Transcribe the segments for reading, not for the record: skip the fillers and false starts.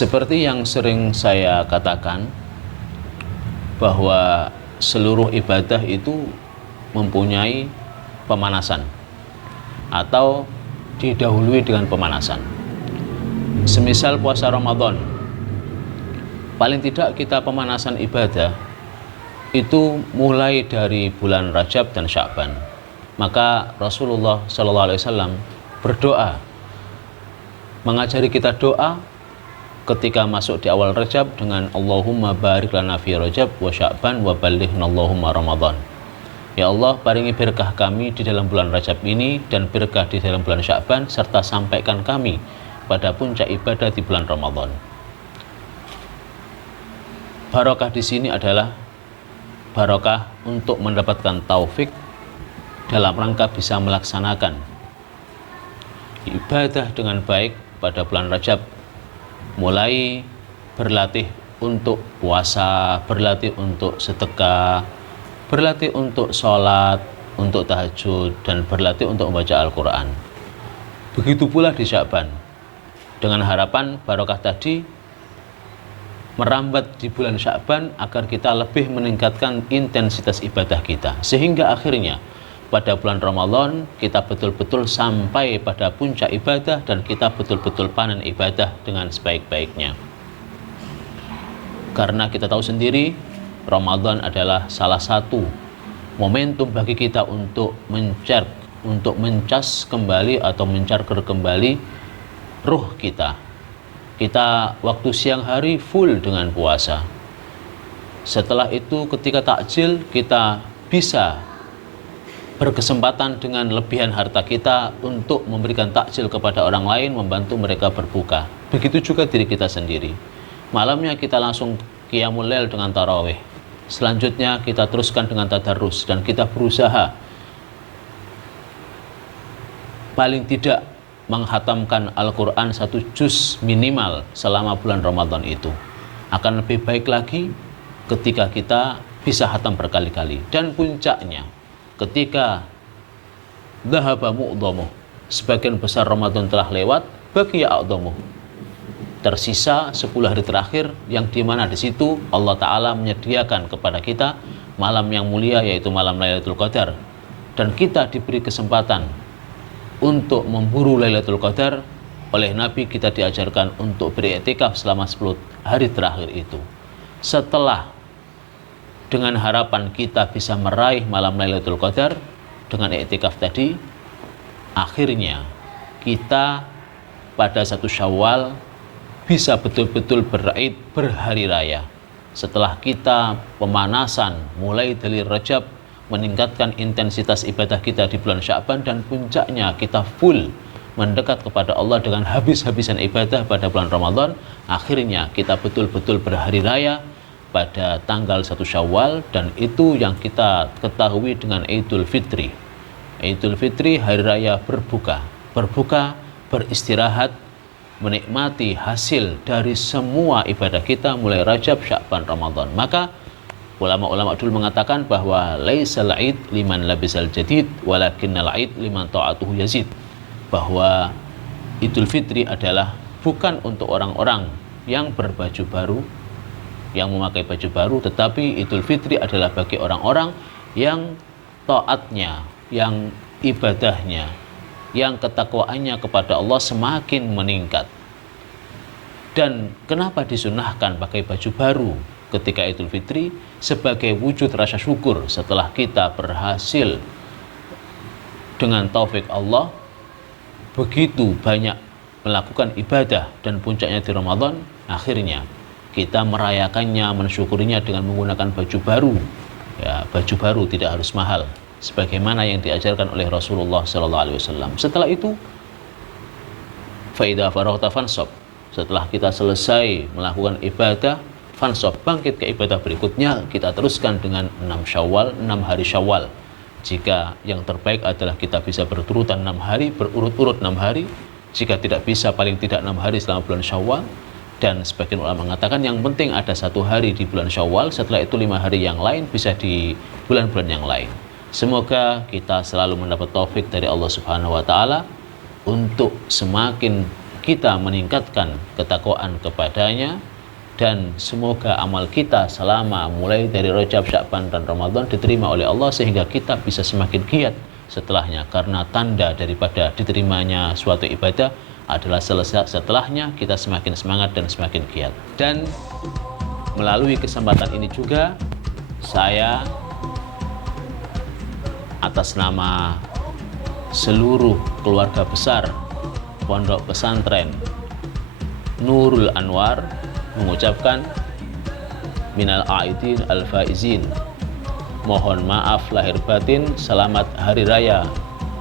Seperti yang sering saya katakan, bahwa seluruh ibadah itu mempunyai pemanasan atau didahului dengan pemanasan. Semisal puasa Ramadan, paling tidak kita pemanasan ibadah itu mulai dari bulan Rajab dan Sya'ban. Maka Rasulullah SAW berdoa, mengajari kita doa ketika masuk di awal Rajab dengan Allahumma barik lana fi Rajab wa Sya'ban wa ballighna Allahumma Ramadan. Ya Allah, paringi berkah kami di dalam bulan Rajab ini dan berkah di dalam bulan Sya'ban, serta sampaikan kami pada puncak ibadah di bulan Ramadan. Barokah di sini adalah barokah untuk mendapatkan taufik dalam rangka bisa melaksanakan ibadah dengan baik pada bulan Rajab, mulai berlatih untuk puasa, berlatih untuk sedekah, berlatih untuk sholat, untuk tahajud, dan berlatih untuk membaca Al-Quran. Begitu pula di Sya'ban, dengan harapan barokah tadi merambat di bulan Sya'ban agar kita lebih meningkatkan intensitas ibadah kita, sehingga akhirnya pada bulan Ramadan kita betul-betul sampai pada puncak ibadah dan kita betul-betul panen ibadah dengan sebaik-baiknya. Karena kita tahu sendiri, Ramadan adalah salah satu momentum bagi kita untuk mencas kembali atau mencarker kembali ruh kita. Kita waktu siang hari full dengan puasa. Setelah itu ketika takjil kita bisa berkesempatan dengan lebihan harta kita untuk memberikan takjil kepada orang lain, membantu mereka berbuka. Begitu juga diri kita sendiri. Malamnya kita langsung qiyamul lail dengan tarawih. Selanjutnya kita teruskan dengan tadarrus dan kita berusaha paling tidak menghatamkan Al-Quran 1 juz minimal selama bulan Ramadan itu. Akan lebih baik lagi ketika kita bisa hatam berkali-kali. Dan puncaknya, ketika dhahaba mu'dhamuh, sebagian besar Ramadan telah lewat, baqiya a'dhamuh, tersisa 10 hari terakhir yang dimana di situ Allah Ta'ala menyediakan kepada kita malam yang mulia, yaitu malam Lailatul Qadar, dan kita diberi kesempatan untuk memburu Lailatul Qadar. Oleh Nabi kita diajarkan untuk beriktikaf selama 10 hari terakhir itu. Setelah dengan harapan kita bisa meraih malam Lailatul Qadar dengan iktikaf tadi, akhirnya kita pada 1 Syawal bisa betul-betul beraid berhari raya. Setelah kita pemanasan mulai dari Rajab, meningkatkan intensitas ibadah kita di bulan Sya'ban, dan puncaknya kita full mendekat kepada Allah dengan habis-habisan ibadah pada bulan Ramadan, akhirnya kita betul-betul berhari raya pada tanggal 1 Syawal, dan itu yang kita ketahui dengan Idul Fitri. Idul Fitri, hari raya berbuka, beristirahat, menikmati hasil dari semua ibadah kita mulai Rajab, Sya'ban, Ramadan. Maka ulama-ulama dulu mengatakan bahwa laisal id liman labisal jadid walakinnal id liman ta'atuhu yazid, bahwa Idul Fitri adalah bukan untuk orang-orang yang berbaju baru, yang memakai baju baru, tetapi Idul Fitri adalah bagi orang-orang yang taatnya, yang ibadahnya, yang ketakwaannya kepada Allah semakin meningkat. Dan kenapa disunahkan pakai baju baru ketika Idul Fitri? Sebagai wujud rasa syukur setelah kita berhasil dengan taufik Allah begitu banyak melakukan ibadah dan puncaknya di Ramadan, akhirnya kita merayakannya, mensyukurinya dengan menggunakan baju baru. Ya, baju baru tidak harus mahal, sebagaimana yang diajarkan oleh Rasulullah SAW. Setelah itu, faida faraghta fansab. Setelah kita selesai melakukan ibadah, fansab, bangkit ke ibadah berikutnya. Kita teruskan dengan 6 Syawal, 6 hari Syawal. Jika yang terbaik adalah kita bisa berturutan 6 hari, berurut-urut 6 hari. Jika tidak bisa, paling tidak 6 hari selama bulan Syawal. Dan sebagian ulama mengatakan yang penting ada 1 hari di bulan Syawal, setelah itu 5 hari yang lain bisa di bulan-bulan yang lain. Semoga kita selalu mendapat taufik dari Allah Subhanahu wa Ta'ala untuk semakin kita meningkatkan ketakwaan kepadanya, dan semoga amal kita selama mulai dari Rajab, Sya'ban, dan Ramadan diterima oleh Allah sehingga kita bisa semakin giat setelahnya, karena tanda daripada diterimanya suatu ibadah adalah setelahnya kita semakin semangat dan semakin giat. Dan melalui kesempatan ini juga saya atas nama seluruh keluarga besar Pondok Pesantren Nurul Anwar mengucapkan minal aidin al-faizin, mohon maaf lahir batin, selamat hari raya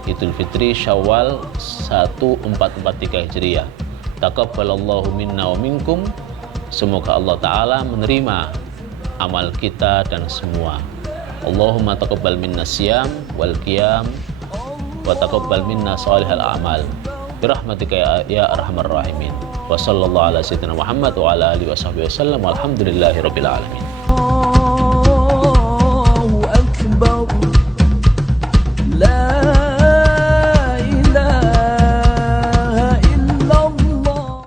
Idul Fitri Syawal 1443 Hijriah. Taqabbalallahu minna wa minkum. Semoga Allah Ta'ala menerima amal kita dan semua. Allahumma taqabbal minna siyam wal qiyam wa taqabbal minna salihal a'mal birahmatika ya arhamar rahimin. Wa sallallahu ala sayyidina Muhammad wa ala alihi wa sahbihi wasallam walhamdulillahi rabbil alamin.